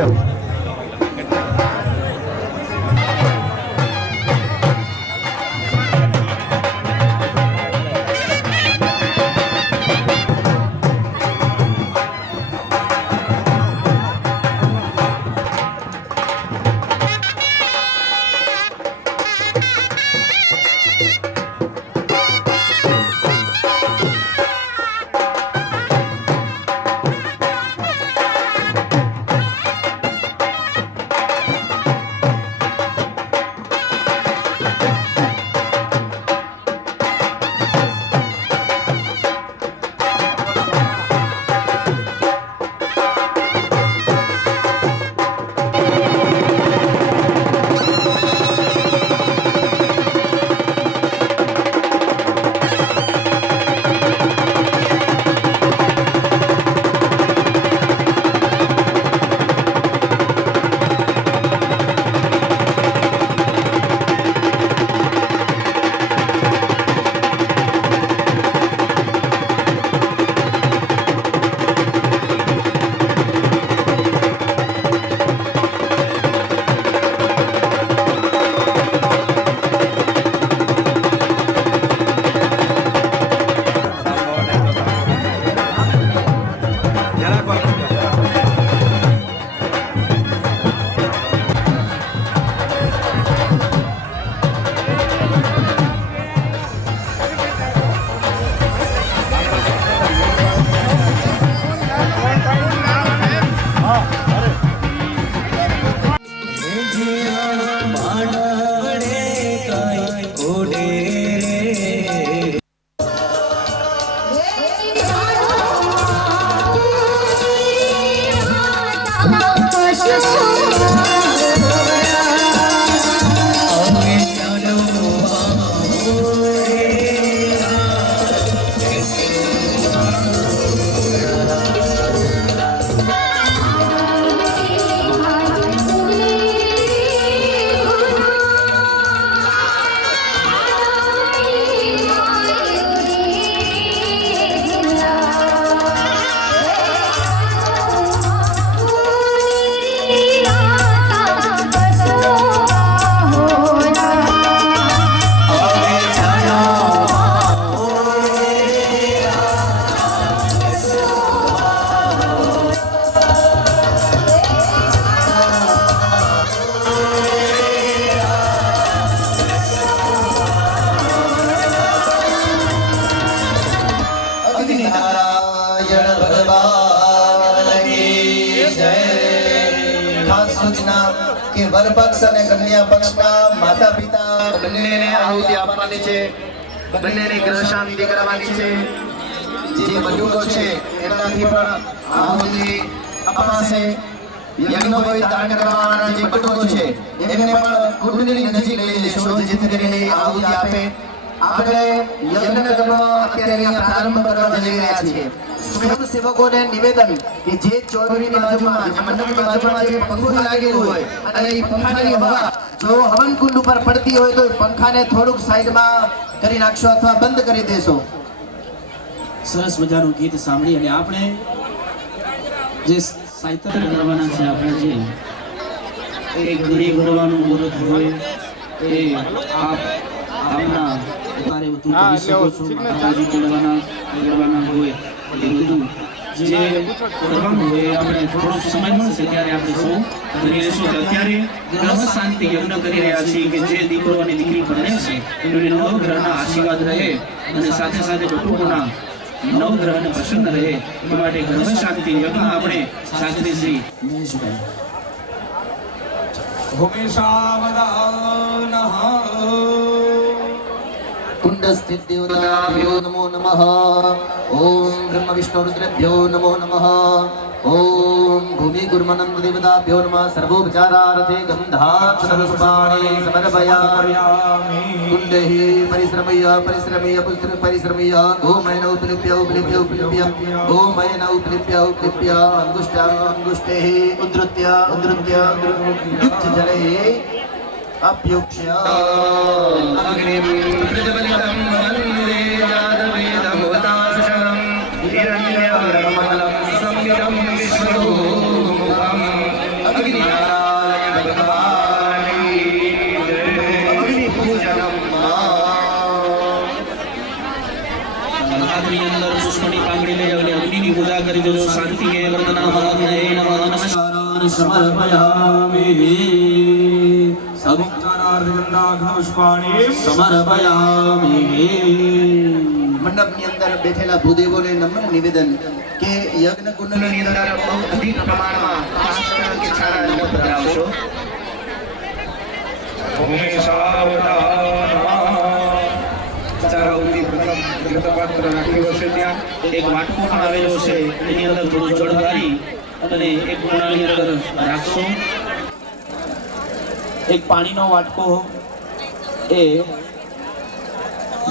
લ્યો वर पक्ष અને કન્યા પક્ષના માતા પિતા બંનેને આહુતિ આપવાની છે, બંનેને ગ્રહ શાંતિ કરવાની છે. જે મજૂરો છે એમનાથી પણ આહુતિ અપાશે. યજ્ઞ કોઈ દાન કરવાના જે મજૂરો છે એમને પણ કુંડળી નજીક લઈ લેશો જેથી કરીને આહુતિ આપે. આપણે યજ્ઞ કર્મ અત્યારે પ્રારંભ કરવા જઈ રહ્યા છીએ. સ્વયંસેવકોને નિવેદન કે જે ચોરીની બાજુમાં જે મંડપની બાજુમાં જે પંખો લાગેલું હોય અને એ પંખાની હવા જો હવન કુંડ ઉપર પડતી હોય તો એ પંખાને થોડુંક સાઈડમાં કરી નાખશો અથવા બંધ કરી દેશો. સરસ મજાનું ગીત સાંભળી અને આપણે જે સાહિત્ય કરવાના છે, આપણે જે એક ગરી ભરવાનું મુહૂર્ત હોય એ આપના ઉતારે વધુ કરી શકો છો. માતાજી ચડવાના હોય એ બધું જે કરવાનું હોય આપણે થોડો સમય મળશે ત્યારે આપણે સૌ કરી લેશું. અત્યારે ગ્રહ શાંતિ યજ્ઞ કરી રહ્યા છીએ કે જે દીકરો અને દીકરી બને છે એમને નવગ્રહના આશીર્વાદ રહે અને સાથે સાથે કુટુંબોના નવગ્રહને પ્રસન્ન રહે એ માટે ગ્રહ શાંતિ યજ્ઞ આપણે શાસ્ત્રી શ્રી મહેશભાઈ कुंड स्थित देवताभ्यो नमो नमः. ओम ब्रह्म विष्णु रुद्रेभ्यो नमो नमः. ओम भूमि गुरुमनंद देवताभ्यो नमः. सर्वोपचारार्थे गंधाक्षरपुष्पाणि समर्पयामि. कुंडे परिश्रमय परिश्रमय पुत्र परिश्रमय गोमयन उपलिप्य उपलिप्य उपलिप्य गोमयन उपलिप्य उपलिप्य अंगुष्ठे उद्धृत्य उद्धृत्य युक्त जले अभ्युक्ष्य अग्निं प्रज्वलितं वन्दे यादवेदमुदाशनं हिरण्यवर्णमलं संविदं विष्णुमुखं હાથની અંદર પુષ્પની પાંખડી લઈ અને અગ્નિની પૂજા કરી દેજો. શાંતિ હે વર્તના મહાત્મા નમઃ નમસ્કારાન સમર્પયામિ. પુષ્પાણી સમર્પયામિ. મંડપની અંદર બેઠેલા ભૂદેવોને નમ્ર નિવેદન કે યજ્ઞ કુંડની અંદર બહુ અધિક પ્રમાણમાં પુષ્પ કે છારા ન પધરાવશો. એક વાટકો પણ આવેલો છે, એની અંદર થોડું જળ ઢાળી અને એક પૂર્ણાની અંદર રાખશો. એક પાણીનો વાટકો એ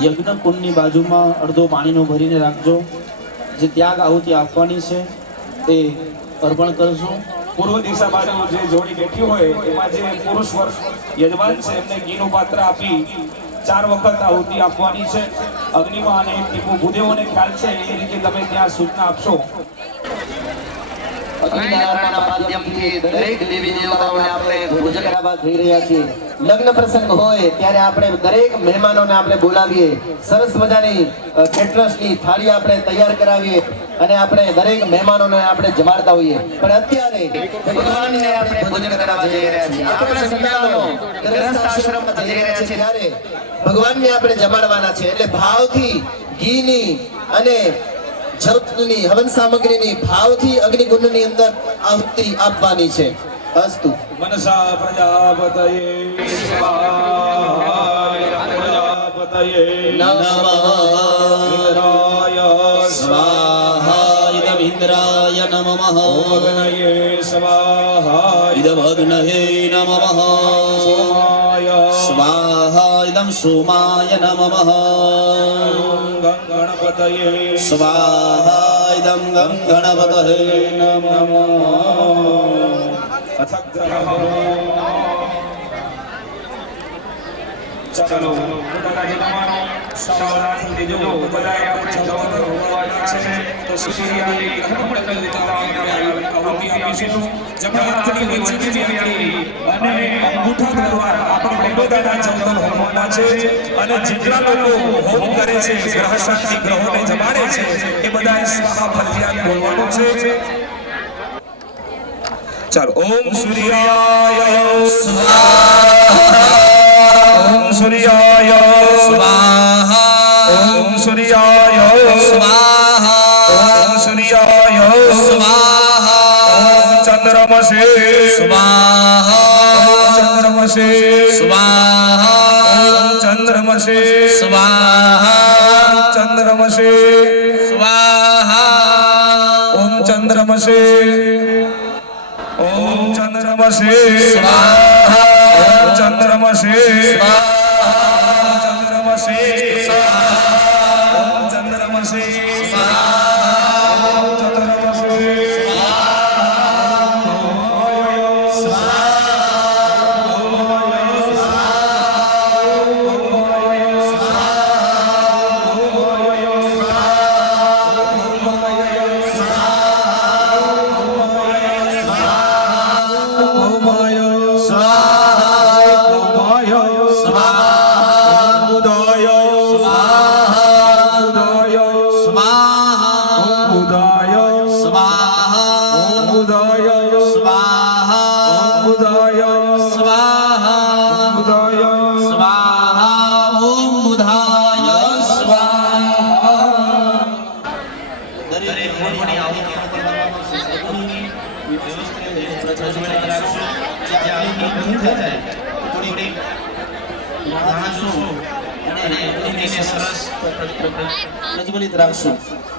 યજ્ઞ કુંડની બાજુમાં અડધો પાણીનો ભરીને રાખજો. જે ત્યાગ આહુતિ આપવાની છે તે અર્પણ કરશો. પૂર્વ દિશા બાજુ જે જોડી બેઠી હોય એમાં જે પુરુષ વર્ગ યજમાન છે એમને ઘીનું પાત્ર આપી 4 વખત આહુતિ આપવાની છે અગ્નિમાં, અને ટીપુ ભૂદેવોને ખ્યાલ છે એ રીતે તમે ત્યાં સૂચના આપશો. અગ્નિનારાયણના માધ્યમથી દરેક દેવી દેવતાઓને આપણે પૂજન કરવા જઈ રહ્યા છીએ. લગ્ન પ્રસંગ હોય ત્યારે આપણે દરેક મહેમાનોને આપણે બોલાવીએ, સરસ મજાની કેટરસની થાળી આપણે તૈયાર કરાવીએ અને આપણે દરેક મહેમાનોને આપણે જમાડતા હોઈએ. પણ અત્યારે ભગવાનને આપણે ભોજન કરવા જઈ રહ્યા છીએ. આપણા સંતાનો ગ્રસ્ત આશ્રમમાં જઈ રહ્યા છે ત્યારે ભગવાનને આપણે જમાડવાના છે. એટલે ભાવથી ઘીની અને જળની હવન સામગ્રીની ભાવથી અગ્નિકુંડની અંદર આહુતિ આપવાની છે. અસ્તુ. મનસા પ્રજાપતયે સ્વાહા, પ્રજાપતયે નમઃ. ઇન્દ્રાય સ્વાહા ઇદમ ઇન્દ્રાય નમઃ. અગ્નયે સ્વાહા, ઇદમગ્નહે નમઃ. સોમાય સ્વાહા ઇદમ સોમાય નમઃ. ગણપતયે સ્વાહા ઇદમ ગં ગણપતહે નમઃ. અથક ચાલો બધા જમાનો સાવધાન દેજો. બધાએ આપણે જવાનું હોવાના છે તો સૂર્યાની ગ્રહણ કરી દેતા આહુતિ આપીશું. જમણા હાથની વચ્ચેની આપણી અને અંગૂઠા દ્વારા આપણે બધાના ચંદન હોમવાના છે. અને જેટલા લોકો હોમ કરે છે, ગ્રહ શાંતિ ગ્રહોને જમાડે છે, એ બધાએ સ્વાહા ફરજિયાત બોલવાનું છે. ચાલો ઓમ સૂર્યાય સ્વાહા, ઓમ સૂર્યાય સ્વાહા, ઓમ સૂર્યાય સ્વાહા, ઓમ સૂર્યાય સ્વાહા, ઓમ ચંદ્રમસે સ્વાહા, ચંદ્રમસે સ્વાહા, ચંદ્રમસે સ્વાહા, ચંદ્રમસે સ્વાહા, ઓમ ચંદ્રમસે, ઓમ ચંદ્રમસે સ્વાહા, ઓમ ચંદ્રમસે સ્વાહા, ચંદ્રમસે ઓમ ચંદ્રમસે ઓમ ચંદ્રમસે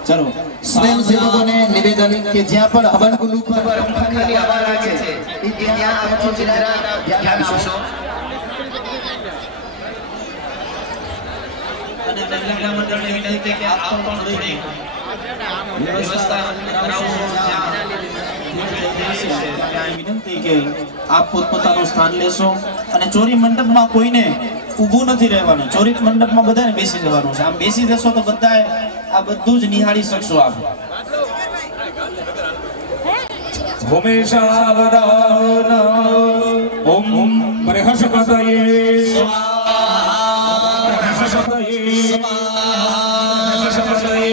ચલો સ્વયંસેવકોને નિવેદન કે જ્યાં પણ હવન કુંડ ઉપર પંખાની હવા લાગે છે એ ત્યાં આવો જરા ધ્યાન આપશો. અને મહિલા મંડળને વિનંતી કે આપ પણ થોડી વ્યવસ્થા કરાવશો. ત્યાં વિનંતી કે આપ પોતપોતાનું સ્થાન લેશો અને ચોરી મંડપમાં કોઈને ઊભું નથી રહેવાનું. ચોરી મંડપમાં બધાને બેસી જવાનું છે. આમ બેસી જશો તો બધાએ આ બધું જ નિહાળી શકશો આપ. ભૂમિશાવદાન ઓમ બૃહસ્પતયે સ્વાહા, બૃહસ્પતયે સ્વાહા, બૃહસ્પતયે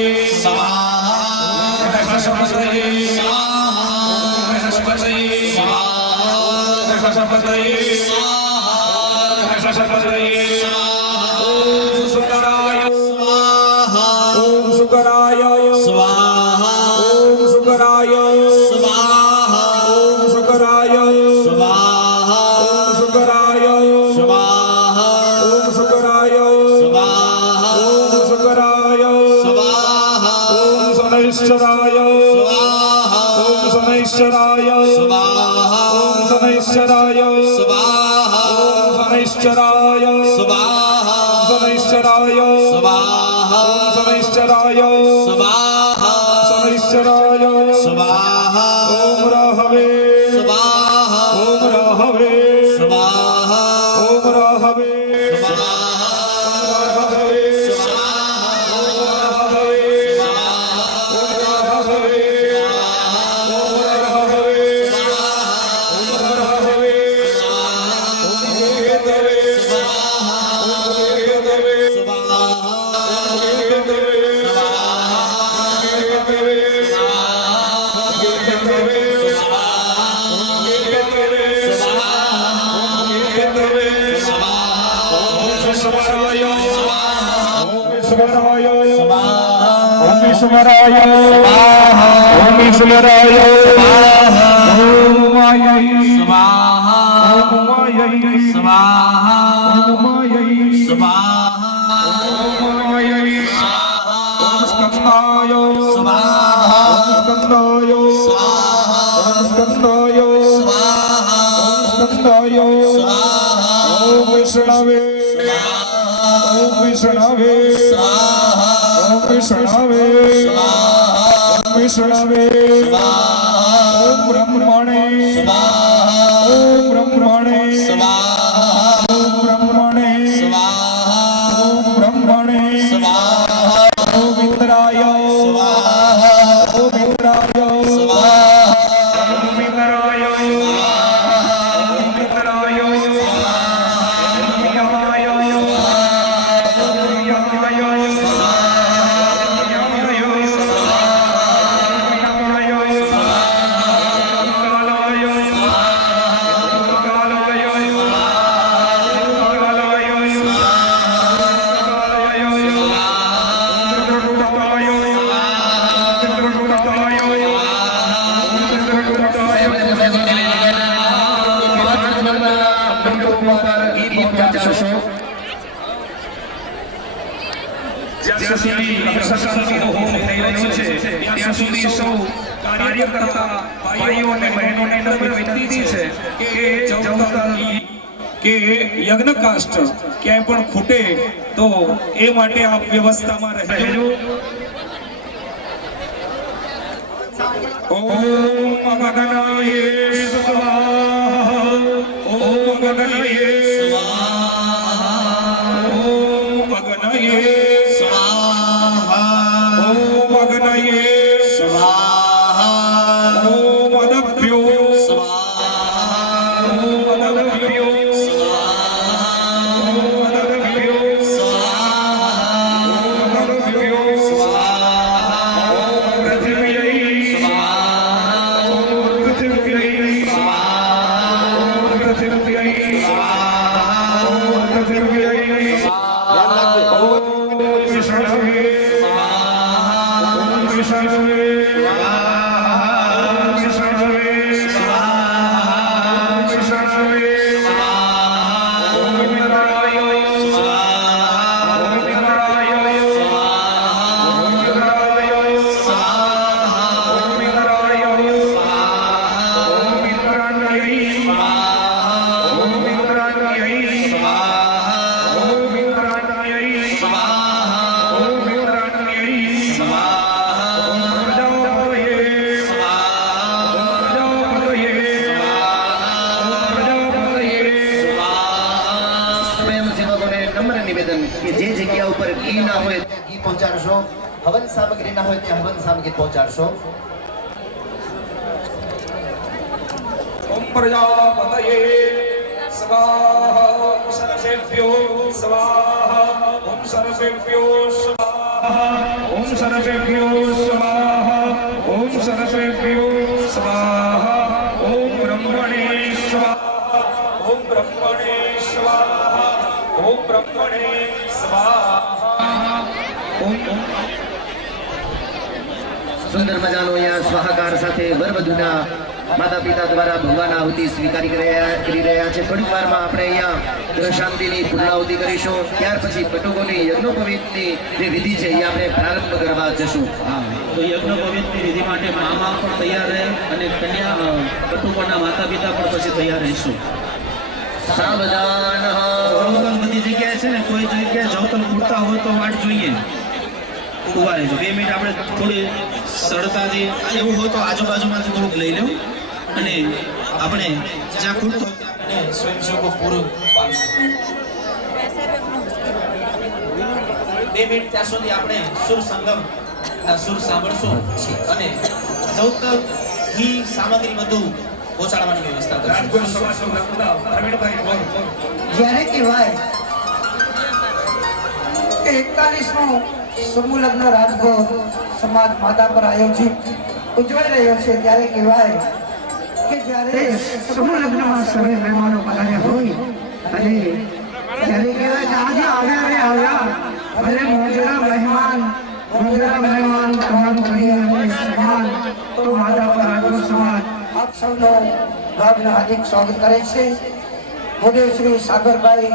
યજ્ઞ કાષ્ટ ક્યાંય પણ ખૂટે તો એ માટે આપ વ્યવસ્થામાં રહેજો. ઓમ ગગનાય સ્વાહા, ઓમ ગગનાય સ્વાહા, ઓમ ગગનાય સ્વાહા, ઓમ ગગનાય સ્વાહા, ઓમ અદભ્યો સ્વાહા, ઓમ અદભ્યો હવન સામગ્રી ના હોય ત્યાં હવન સામગ્રી પહોંચાડશો. ઓમ પ્રજાપતયે સ્વાહા, સરસેભ્યો સ્વાહા, ઓમ સરસેભ્યો સ્વાહા, ઓમ સરસેભ્યો સ્વાહા, ઓમ સુંદર મજાનો અહીંયા સ્વાહાકાર સાથે વરવધુના માતા પિતા દ્વારા ભગવાન આહુતિ સ્વીકારી કરી રહ્યા છે. થોડીક વારમાં આપણે અહીંયા ગ્રહ શાંતિની પૂર્ણાહુતિ કરીશું. ત્યાર પછી બટુકોની યજ્ઞોપવિતની જે વિધિ છે એ આપણે પ્રારંભ કરવા જશું. હા, તો યજ્ઞોપવિતની વિધિ માટે મામા પણ તૈયાર રહે અને કન્યા બટુકોના માતા પિતા પણ પછી તૈયાર રહીશું. સાવધાન જવતલ બધી જગ્યાએ છે ને, કોઈ જગ્યાએ જવતલ ખૂટતા હોય તો વાટ જોઈએ, ઉભા રહેજો. 2 મિનિટ આપણે થોડી સરળતાથી, એવું હોય તો આજુબાજુમાંથી થોડુંક લઈ લેવું અને આપણે જ્યાં ખૂટતો હોય ત્યાં આપણે સ્વયંસેવકો પૂરું પાડશું. 2 મિનિટ ત્યાં સુધી આપણે સુર સંગમ સુર સાંભળશું અને જવતલ ઘી સામગ્રી બધું પહોંચાડવાની વ્યવસ્થા રાજકોટ કરશું. સમાજનો નર્મદા પ્રવીણભાઈ બોલ. જ્યારે કહેવાય કે 41મો સમૂહ લગ્ન રાજકોટ સમાજ માતા પર આયોજિત ઉજવાઈ રહ્યો છે, ત્યારે કહેવાય કે જ્યારે સમૂહ લગ્નમાં સર્વે મહેમાનો પધાર્યા હોય અને ત્યારે કહેવાય કે આજે આવ્યા ભલે મોજરા મહેમાન તમારું કરીએ અને સન્માન તો માતા પર રાજકોટ સમાજ આપ સૌનો ભાવના હાર્દિક સ્વાગત કરે છે. મોદે શ્રી સાગરભાઈ,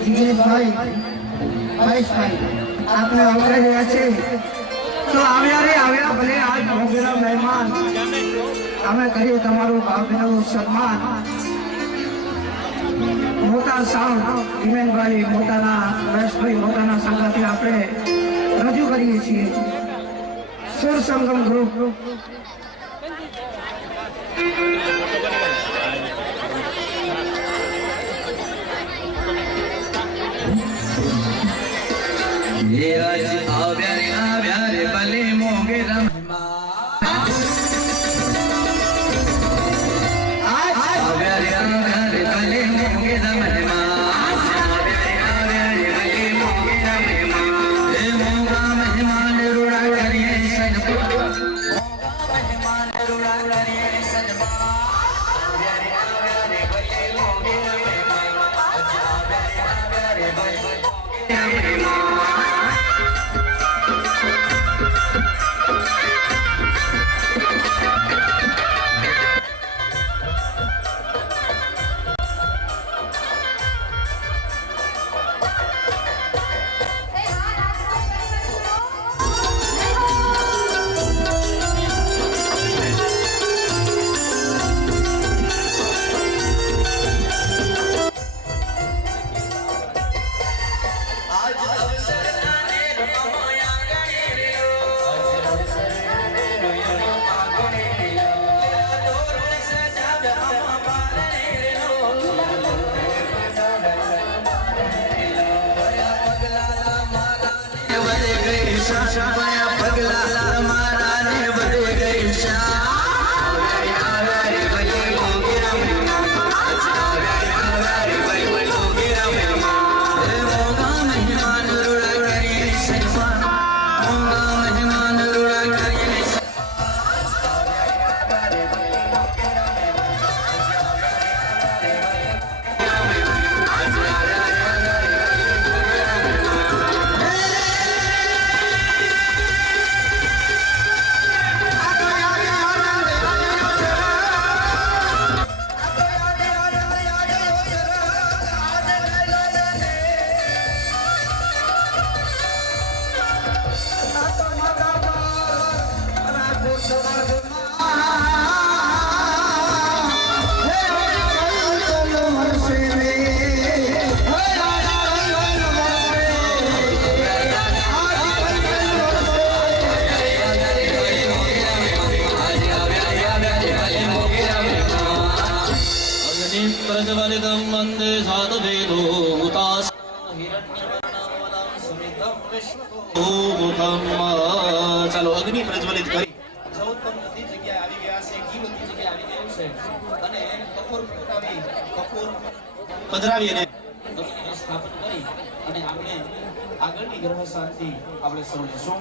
જિગ્નેશભાઈ, મહેશભાઈ આપને આવકારી રહ્યા છે. તો આવ્યા ભલે આજ મોગેલા મહેમાન અમે કરીએ તમારું ભાવભીનું સન્માન. મોટા સાઉન્ડ હિમેનભાઈ મોટાના, મહેશભાઈ મોટાના સંગાથી આપણે રજૂ કરીએ છીએ સુર સંગમ ગ્રુપ. આવ્યા રે ભલે મોગેરા પ્રજ્વલિતમ વંદે સાધવેદો ઉતાસ ચાલો અગ્નિ પ્રજ્વલિત કરી જવતમ બધી જગ્યાએ આવી ગયા છે, ઘી બધી જગ્યાએ આવી ગયું છે અને કપૂર પધરાવી અને અગ્નિને સ્થાપન કરી અને આપણે આગળની ગ્રહ શાંતિ આપણે સૌ લેશું.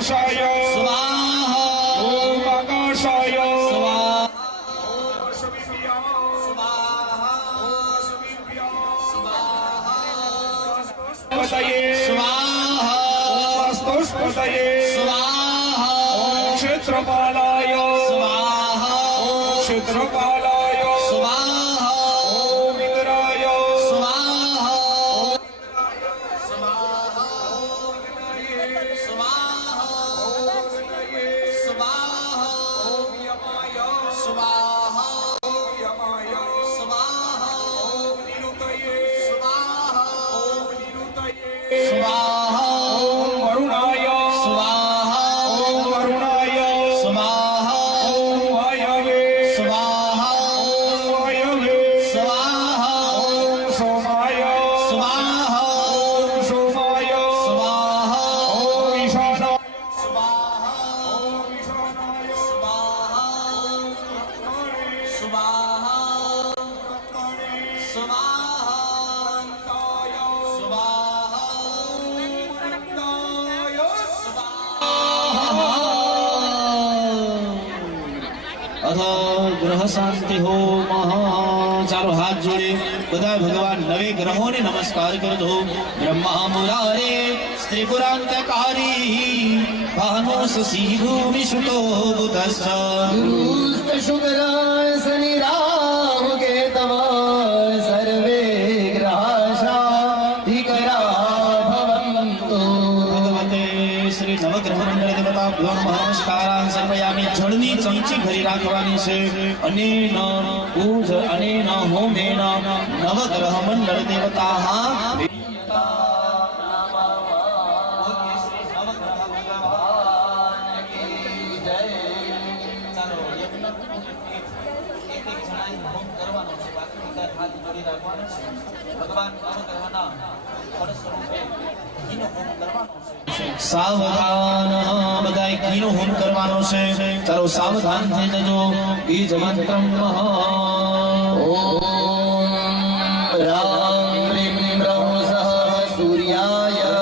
આકાશાય સ્વાહા ઓમ આકાશાય સ્વાહા ઓમ અશ્વિભ્યા સ્વાહા ઓમ અશ્વિભ્યા સ્વાહા પતયે સ્વાહા સ્તુષ્પતયે સ્વાહા ઓમ ક્ષેત્રપાલાય સ્વાહા ઓમ ક્ષેત્રપાલાય સ્વાહા ઓમ ઇન્દ્રાય સ્વાહા ઓમ યમાય ઓમ યમાય ઓમ નિરુતયે ઓમ નિરુતયે ઓમ વરુણાય ઓમ વરુણાય ઓમ વાયવે ઓમ વાયવે ઓમ સોમાય ઓમ સોમાય ઓમ ઈશાનાય ઓમ ઈશાનાય અથ ગ્રહ શાંતિ હોમ ચાલો હાથ જોડે બધા ભગવાન નવે ગ્રહોને નમસ્કાર કરજો બ્રહ્મા મુરારે ત્રિપુરાંતકારી ભાનો શશી ભૂમિ સુતો બુધસ્સ ગુરુસ્ત શુક્રાય શનિ રાહુ કેતવઃ સર્વે ગ્રહાશાધિકરા ભવન્તુ. ભગવતે શ્રી નવગ્રહ મંડળ દેવતાભ્યો નમઃ નમસ્કારાન સમર્પયામિ. જળની ચમચી ભરી રાખવાની છે. અનેન પૂજ અનેન હોમેન નવગ્રહ મંડળ દેવતાઃ સાવધાન બધાય ઘીનો હોમ કરવાનો છે. ચાલો સાવધાન થઈ જજો. બીજ મંત્રમ ઓમ રામ રીમ રૌ સહ સૂર્યાય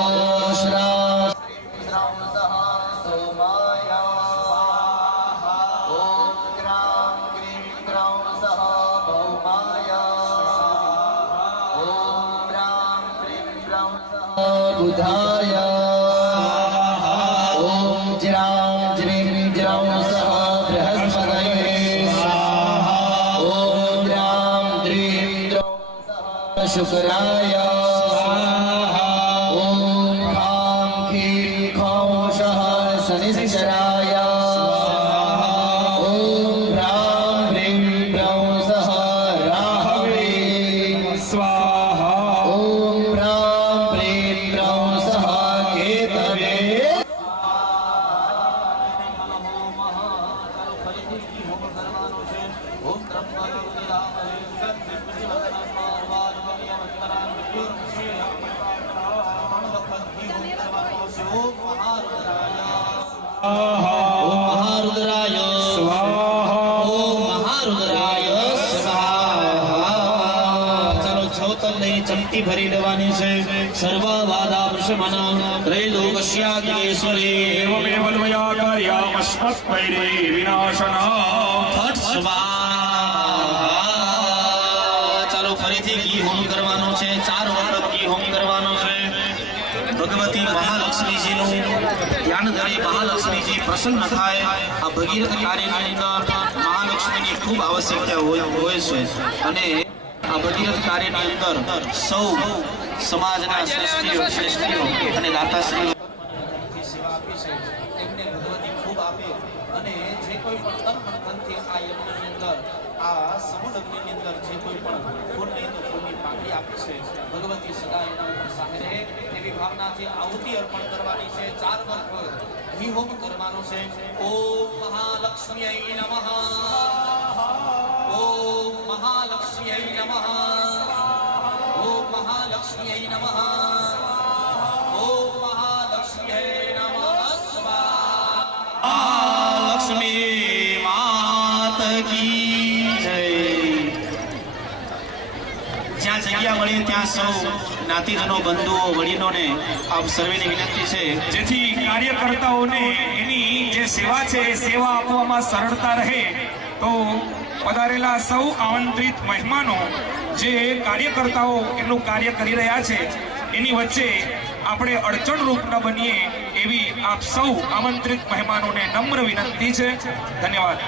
ઓમ શ્રામ રૌ સહ સોમાય ઓમ ગ્રામ ગ્રીમ રૌ સહ ભૌમાય ઓમ રામ ગ્રીમ રૌ સહ બુધાય ઓમ જ્રામ જ્રીમ જ્રૌ સહ બૃહસ્પતये ઓમ રામ દ્રીમ દ્રૌ સહ શુક્રાય ઓમ ખામ ખીમ ખૌ સહ શનિશ્ચરાય ઓમ રામ દ્રીમ દ્રૌ સહ રાહવે સ્વાહા ઓમ રામ દ્રીમ દ્રૌ સહ કેતવે. મહારુદ્રાય સ્વાહા ઓમ મહારુદ્રાય સ્વાહા. ચાલો છોતલની ચમટી ભરી લેવાની છે. સર્વ વાદા વૃષમના ત્રૈલોકસ્યાગ્રેશ્વરે એવમેવ મયા કાર્યામસ્મત્પૈરે વિનાશના ફટ સ્વાહા. ચાલો ફરીથી ઘી હોમ કરવાનો છે. 4 વખત ઘી હોમ કરવાનો છે. ભગવતી મહાલક્ષ્મીજીનું ધ્યાન ધરી મહાલક્ષ્મીજી પ્રસન્ન થાય. આ ભગીરથ કાર્યની અંદર મહાલક્ષ્મીની ખૂબ આવશ્યકતા હોય છે. અને આ ભગીરથ કાર્યની અંદર સૌ સમાજના શ્રેષ્ઠીઓ અને દાતાશ્રીઓ સેવા આપી છે. એમને ભગવતી ખૂબ આપે. અને જે કોઈ પણ તન મન ધનથી આ યજ્ઞની અંદર આ સમૂહની અંદર જે કોઈ પણ ફૂલની તો ફૂલની પાંખડી આપી છે. ભગવતી સદા એના ઉપર સહાય રહે એવી ભાવનાથી આહુતિ અર્પણ કરવાની છે. 4 વખત ઘી હોમ કરવાનો છે. ઓમ મહાલક્ષ્મ્યૈ નમઃ ઓમ મહાલક્ષ્મ્યૈ નમઃ ઓમ મહાલક્ષ્મ્યૈ નમઃ ઓમ મહાલક્ષ્મ્યૈ નમઃ સ્વાહા. લક્ષ્મી માત કી જય. જ્યાં જગ્યા મળી ત્યાં સૌ જ્ઞાતિજનો બંધુઓ વડીલોને આપ સર્વેની વિનંતી છે જેથી કાર્યકર્તાઓને એની જે સેવા છે એ સેવા આપવામાં સરળતા રહે તો પધારેલા સૌ આમંત્રિત મહેમાનો જે કાર્યકર્તાઓ એમનું કાર્ય કરી રહ્યા છે એની વચ્ચે આપણે અડચણરૂપ ન બનીએ એવી આપ સૌ આમંત્રિત મહેમાનોને નમ્ર વિનંતી છે. ધન્યવાદ.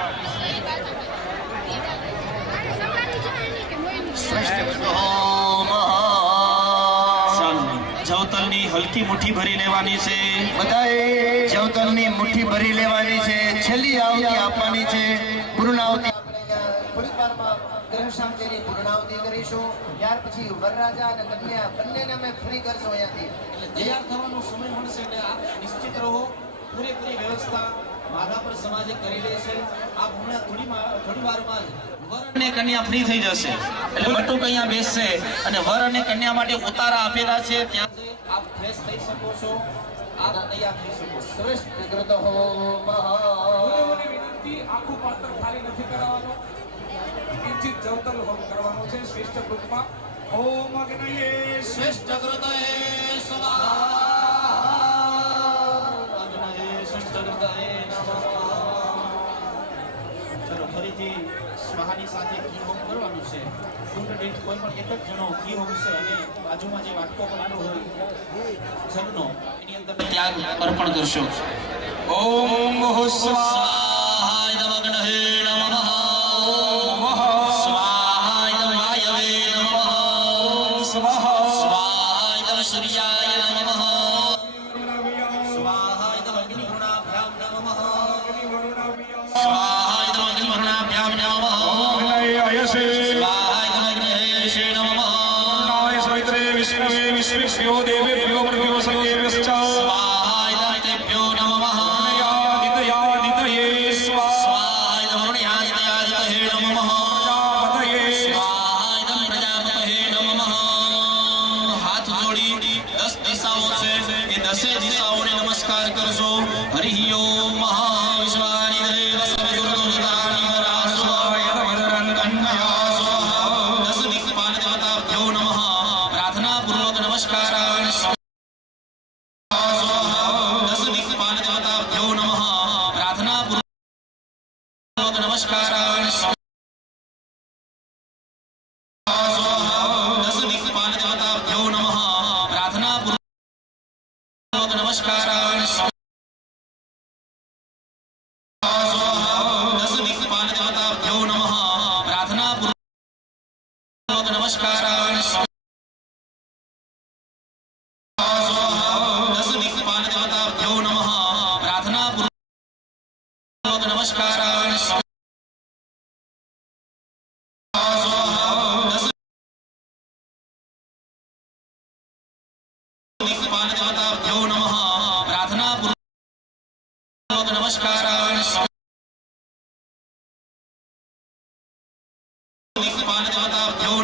જવતલની હલકી મુઠ્ઠી ભરી લેવાની છે. બધાએ જવતલની મુઠ્ઠી ભરી લેવાની છે. છેલ્લી આવતી આપવાની છે. પૂર્ણાવતી થોડીક વારમાં ગ્રહ શાંતિની પૂર્ણાવતી કરીશું. ત્યાર પછી વરરાજા અને કન્યા બંનેને અમે ફ્રી કરશું અહીંયાથી. એટલે તૈયાર થવાનો સમય મળશે એટલે આપ નિશ્ચિત રહો. પૂરેપૂરી વ્યવસ્થા માધાપર સમાજે કરી લે છે. આપ હમણાં થોડી વારમાં જ વર અને કન્યા ફ્રી થઈ જશે એટલે બટુક અહીંયા બેસશે અને વર અને કન્યા માટે ઉતારા આપેલા છે ત્યાં આપ ફ્રેશ થઈ શકો છો. આપ તૈયાર થઈ શકો છો. શ્રેષ્ઠ કૃત હો મહા ગુરુઓની વિનંતી, આખું પાત્ર ખાલી નથી કરાવવાનું, કિંચિત જવતલ હોમ કરવાનું છે. શ્રેષ્ઠ ગ્રુપમાં ઓમ અગ્નયે શ્રેષ્ઠ કૃતયે સ્વાહા અગ્નયે શ્રેષ્ઠ કૃતયે સ્વાહા. ચલો ફરીથી સ્વાહાની સાથે ઘી હોમ કરવાનું છે. કુંડ દીઠ કોઈ પણ એક જ જણો ઘી હોમ છે અને બાજુમાં જે વાટકો બનાવેલો હોય જળનો એની અંદર ત્યાગ અર્પણ કરશો. ઓમ સ્વાહાય નમઃ નમઃ સ્વાહાય વાયવે નમઃ સ્વાહાય સૂર્યાય નમઃ સ્વાહાય અગ્નિવૃણાભ્યામ નમઃ સ્વાહાય અગ્નિવૃણાભ્યામ નમઃ સ્વાહાય અગ્નિહેશે નમઃ વિશ્વેભ્યો દેવેભ્યો પૃથ્વ્યો સર્વેભ્યશ્ચ સ્વાહાય તેભ્યો નમઃ આદિત્યાદિત્યે સ્વાહાય વરુણ્યાદિત્યાદિત્યે નમઃ પ્રજાપતયે સ્વાહાય પ્રજાપતયે નમઃ. હાથ જોડી 10 દિશાઓ છે એ 10 દિશાઓને નમસ્કાર કરજો. હરિ ઓમ મહાવિશ્વાની દેવ સર્વદુર્ગોનિધાની વરાસવાય ભદ્રં કન્યા સ્વાહા. 10 દિક્પાલ દેવતાભ્યો નમઃ. પ્રાર્થના પૂર્વક નમસ્કારાય સ્વાહા. 10 દિક્પાલ દેવતાભ્યો નમઃ. પ્રાર્થના પૂર્વક નમસ્કારાય સ્વાહા. 10 દિક્પાલ દેવતાભ્યો નમઃ. પ્રાર્થના પૂર્વક નમસ્કારાય સ્વાહા. 10 દિક્પાલ દેવતાભ્યો નમઃ. પ્રાર્થના પૂર્વક નમસ્કારાય સ્વાહા. 10 દિક્પાલ દેવતાભ્યો નમઃ. પ્રાર્થના પૂર્વક નમસ્કારાય સ્વાહા. 10 દિક્પાલ દેવતાભ્યો નમઃ. પ્રાર્થના પૂર્વક નમસ્કારાય સ્વાહા. 10 દિક્પાલ દેવતાભ્યો